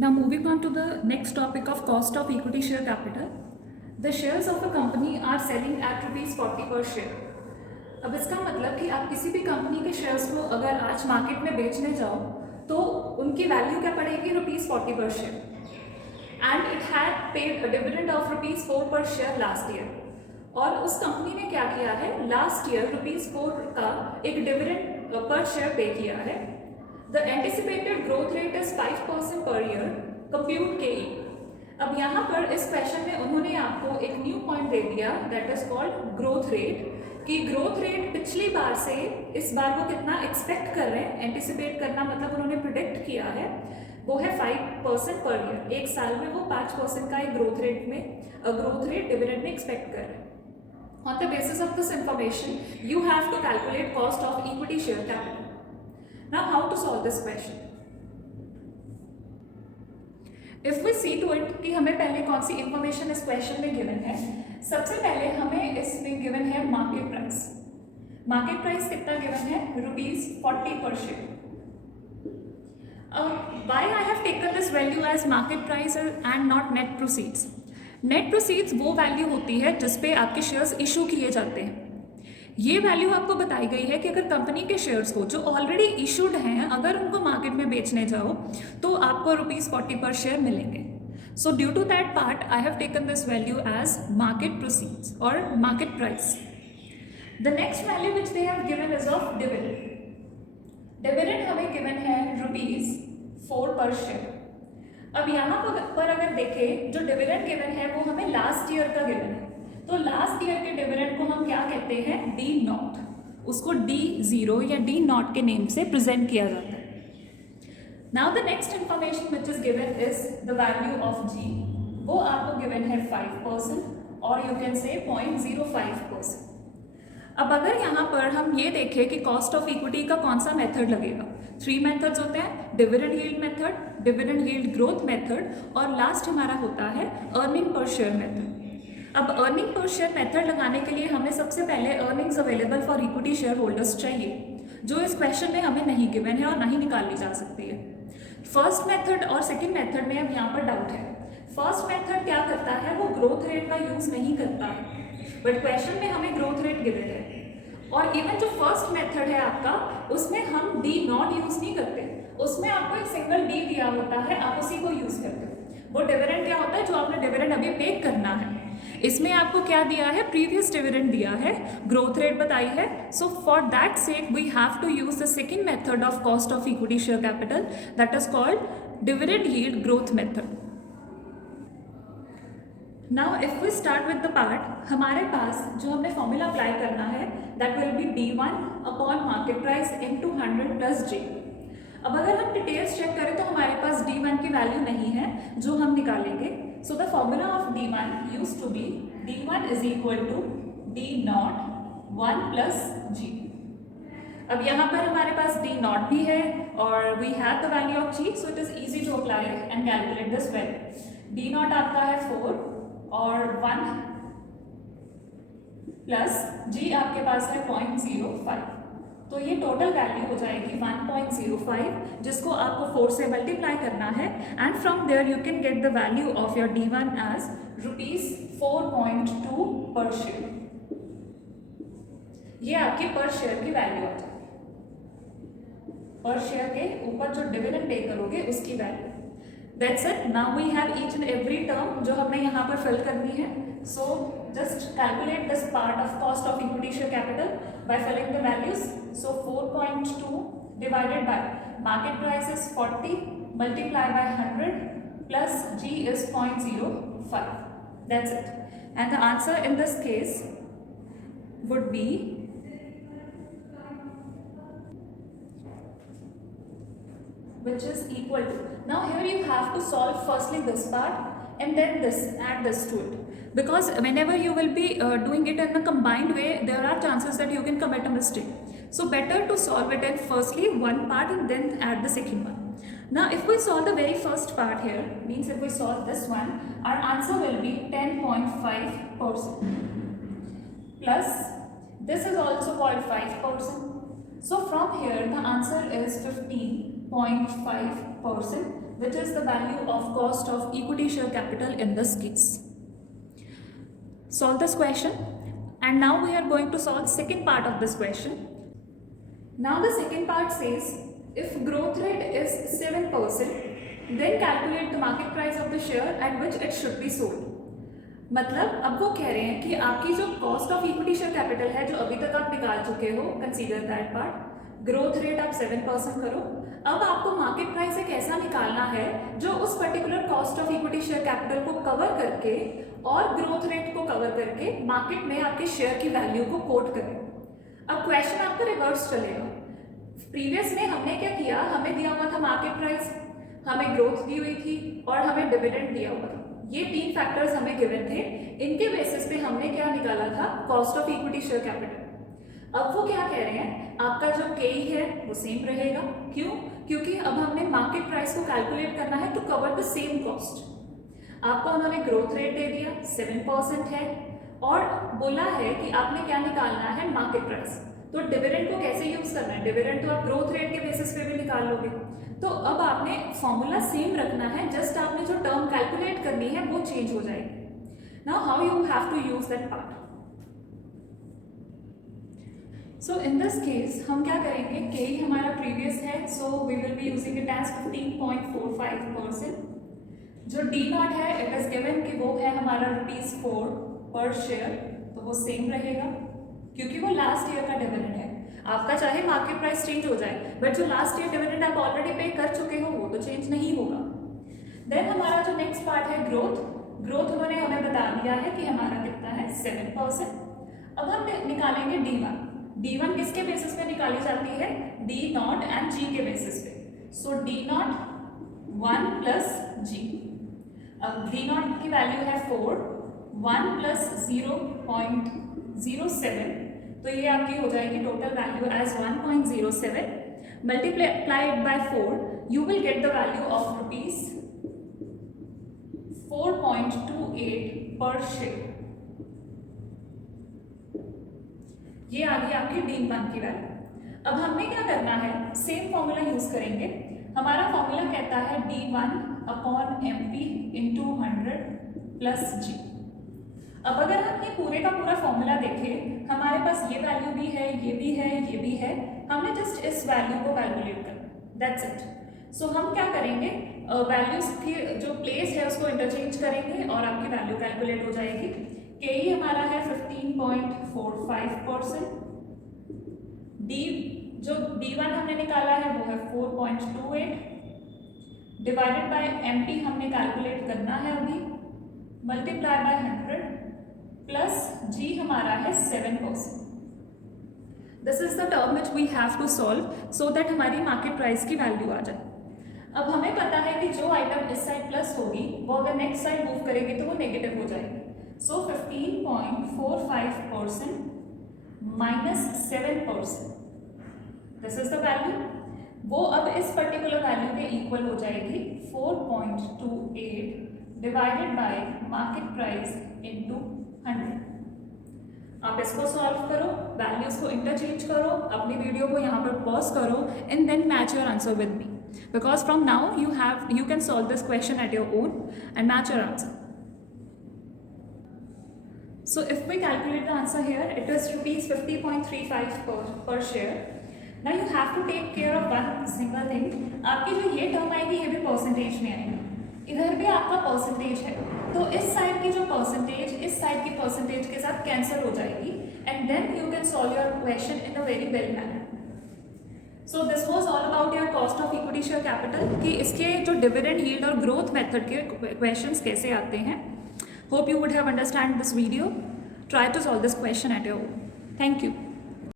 Now moving on to the next topic of cost of equity share capital. The shares of a company are selling at ₹40 per share. अब इसका मतलब कि आप किसी भी company के शेयर्स को अगर आज मार्केट में बेचने जाओ तो उनकी वैल्यू क्या पड़ेगी ₹40 पर share. And it had paid a dividend of ₹4 पर शेयर लास्ट ईयर. और उस कंपनी ने क्या किया है, लास्ट ईयर ₹4 का एक डिविडेंड पर शेयर पे किया है. The anticipated growth rate is 5% per year. Compute KE. अब यहाँ पर इस क्वेश्चन में उन्होंने आपको एक न्यू पॉइंट दे दिया that is called growth rate. कि ग्रोथ रेट पिछली बार से इस बार वो कितना एक्सपेक्ट कर रहे हैं. एंटिसिपेट करना मतलब उन्होंने प्रिडिक्ट किया है, वो है 5% पर ईयर. एक साल में वो 5% का एक ग्रोथ रेट डिविडेंड में एक्सपेक्ट कर रहे हैं. On the basis of this information, you have to calculate cost of equity share capital. Now, how to solve this question? If we see to it कि हमें पहले कौन सी information इस question में given है. सबसे पहले हमें इसमें given है market price. Market price कितना given है? ₹40 per share. Why I have taken this value as market price and not net proceeds? Net proceeds वो वैल्यू होती है जिस पे आपके शेयर्स इशू किए जाते हैं. ये वैल्यू आपको बताई गई है कि अगर कंपनी के शेयर्स को जो ऑलरेडी इशूड हैं अगर उनको मार्केट में बेचने जाओ तो आपको ₹40 पर शेयर मिलेंगे. So due to that part I have taken this value as market proceeds और market price. The next value which they have given is of dividend. Dividend हमें गिवन है ₹4 पर शेयर. अब यहाँ पर अगर देखें जो डिविडेंड गिवन है वो हमें लास्ट ईयर का गिवन है. तो लास्ट ईयर के डिविडेंड को हम क्या कहते हैं, D0. उसको D0 या D0 के नेम से प्रेजेंट किया जाता है. Now the next information which is given is the value of G. वो आपको गिवन है 5% और यू कैन से 0.05%. अब अगर यहाँ पर हम ये देखें कि कॉस्ट ऑफ इक्विटी का कौन सा मेथड लगेगा. 3 मेथड्स होते हैं, dividend yield method, dividend yield growth method और लास्ट हमारा होता है अर्निंग पर शेयर मेथड. अब अर्निंग पर शेयर मेथड लगाने के लिए हमें सबसे पहले earnings available for equity share holders चाहिए, जो इस क्वेश्चन में हमें नहीं गिवन है और नहीं निकाली जा सकती है. फर्स्ट मेथड और सेकेंड मेथड में अब यहाँ पर डाउट है. फर्स्ट मेथड क्या करता है, वो ग्रोथ रेट का यूज नहीं करता है, बट क्वेश्चन में हमें ग्रोथ रेट गिवन है. और इवन जो फर्स्ट मेथड है आपका उसमें हम D0 यूज नहीं करते, उसमें आपको एक सिंगल D दिया होता है, आप उसी को यूज करते हो. वो डिविडेंड क्या होता है, जो आपने डिविडेंड अभी पे करना है. इसमें आपको क्या दिया है, प्रीवियस डिविडेंड दिया है, ग्रोथ रेट बताई है. So for that sake we have to use the second method of cost of equity share capital that is called dividend yield growth method. Now if we start with the part, हमारे पास जो हमने formula apply करना है that will be D1 upon market price into 100 plus J. अब अगर हम details check करें तो हमारे पास D1 की वैल्यू नहीं है जो हम निकालेंगे. So the formula of D1 used to be D1 is equal to D0 1 plus G. अब यहाँ पर हमारे पास D0 भी है और we have the value of G, so it is easy to apply and calculate this value. D0 आपका है 4 और 1 प्लस G आपके पास है 0.05. तो ये टोटल वैल्यू हो जाएगी 1.05, जिसको आपको 4 से मल्टीप्लाई करना है and from there you can get the value of your D1 as ₹4.2 per share. ये आपकी पर शेयर की वैल्यू आ जाएगी. पर शेयर के ऊपर जो डिविडेंड पे करोगे उसकी value. That's it. Now we have each and every term जो हमें यहाँ पर फिल करनी है. So just calculate this part of cost of equity share capital by filling the values. So 4.2 divided by market price is 40 multiplied by 100 plus G is 0.05. That's it. And the answer in this case would be which is equal to. Now here you have to solve firstly this part and then this, add this to it, because whenever you will be doing it in a combined way there are chances that you can commit a mistake. So better to solve it in firstly one part and then add the second one. Now if we solve the very first part here, means if we solve this one, our answer will be 10.5% plus this is also called 5%. So from here the answer is 15.5% which is the value of cost of equity share capital in this case. Solve this question, and now we are going to solve second part of this question. Now the second part says if growth rate is 7%, then calculate the market price of the share at which it should be sold. मतलब अब वो कह रहे हैं कि आपकी जो cost of equity share capital है जो अभी तक आप निकाल चुके हो, consider that part, growth rate आप 7% करो, अब आपको मार्केट प्राइस एक ऐसा निकालना है जो उस particular cost of equity share capital को कवर करके और ग्रोथ रेट को कवर करके मार्केट में आपके शेयर की वैल्यू को कोट करे। अब क्वेश्चन आपका रिवर्स चलेगा। प्रीवियस में हमने क्या किया, हमें दिया हुआ था मार्केट प्राइस, हमें ग्रोथ दी हुई थी और हमें डिविडेंड दिया हुआ था। ये तीन फैक्टर्स हमें गिवन थे, इनके बेसिस पे हमने क्या निकाला था, cost of equity share capital. अब वो क्या कह रहे हैं, आपका जो केई है वो सेम रहेगा। क्यों? क्योंकि अब हमने मार्केट प्राइस को कैलकुलेट करना है to cover the same cost. आपको उन्होंने ग्रोथ रेट दे दिया 7% है और बोला है कि आपने क्या निकालना है, मार्केट प्राइस। तो डिविडेंड को कैसे यूज करना है, डिविडेंड तो आप ग्रोथ रेट के बेसिस पे भी निकाल लोगे। तो अब आपने फॉर्मूला सेम रखना है, जस्ट आपने जो टर्म कैलकुलेट करनी है वो चेंज हो जाएगी। Now how you have to use that part. So in this case हम क्या करेंगे, के हमारा प्रीवियस है, so we will be using it as 15.45%। जो डी नॉट है इट इज गिवन कि वो है हमारा ₹4 पर शेयर, तो वो सेम रहेगा क्योंकि वो लास्ट ईयर का डिविडेंड है। आपका चाहे मार्केट प्राइस चेंज हो जाए, बट जो लास्ट ईयर डिविडेंड आप ऑलरेडी पे कर चुके हो वो तो चेंज नहीं होगा। देन हमारा जो नेक्स्ट पार्ट है ग्रोथ उन्होंने हमें बता दिया है कि हमारा कितना है 7%। अब हम निकालेंगे D1 किसके बेसिस पे निकाली जाती है, D0 एंड G के बेसिस पे। सो D0 1 प्लस G। अब D0 की वैल्यू है 4, 1 प्लस 0.07, तो ये आपकी हो जाएगी total value as 1.07 multiplied by 4, you will get the value of ₹4.28 per share. ये आ गई आपकी D1 की वैल्यू। अब हमने क्या करना है, सेम फॉर्मूला यूज करेंगे। हमारा फॉर्मूला कहता है D1/MP × 100 प्लस G। अब अगर हम ये पूरे का पूरा फॉर्मूला देखें, हमारे पास ये वैल्यू भी है, ये भी है, ये भी है, हमने जस्ट इस वैल्यू को कैलकुलेट करना, दैट्स इट। सो हम क्या करेंगे, वैल्यूज की जो प्लेस है उसको इंटरचेंज करेंगे और आपकी वैल्यू कैलकुलेट हो जाएगी। के हमारा है 15.45%, जो D1 हमने निकाला है वो है 4.28 डिवाइडेड बाय MP हमने कैलकुलेट करना है अभी, मल्टीप्लाई बाय 100 प्लस G हमारा है 7%। This is the term which we have to solve so that हमारी मार्केट प्राइस की वैल्यू आ जाए। अब हमें पता है कि जो आइटम इस साइड प्लस होगी वो अगर नेक्स्ट साइड मूव करेगी तो वो नेगेटिव हो जाएगी। सो 15.45% minus 7%, this is the value. वो अब इस पर्टिकुलर वैल्यू के इक्वल हो जाएगी 4.28 divided by market price into 100। आप इसको सॉल्व करो, वैल्यूज को इंटरचेंज करो, अपनी वीडियो को यहाँ पर पॉज करो and then match your answer with me, because from now you can solve this question at your own and match your answer. So if we calculate the answer here, it is ₹50.35 per share. Now you have to take care of one single thing. आपकी जो ये term आएगी ये भी percentage में आएगी, इधर भी आपका परसेंटेज है, तो इस साइड की जो परसेंटेज इस साइड की परसेंटेज के साथ कैंसिल हो जाएगी and then you can solve your question in a very well manner. So this was all about your cost of equity share capital, कि इसके जो डिविडेंड यील्ड और ग्रोथ मेथड के क्वेश्चंस कैसे आते हैं। Hope you would have understand this video. Try to solve this question at your own. Thank you.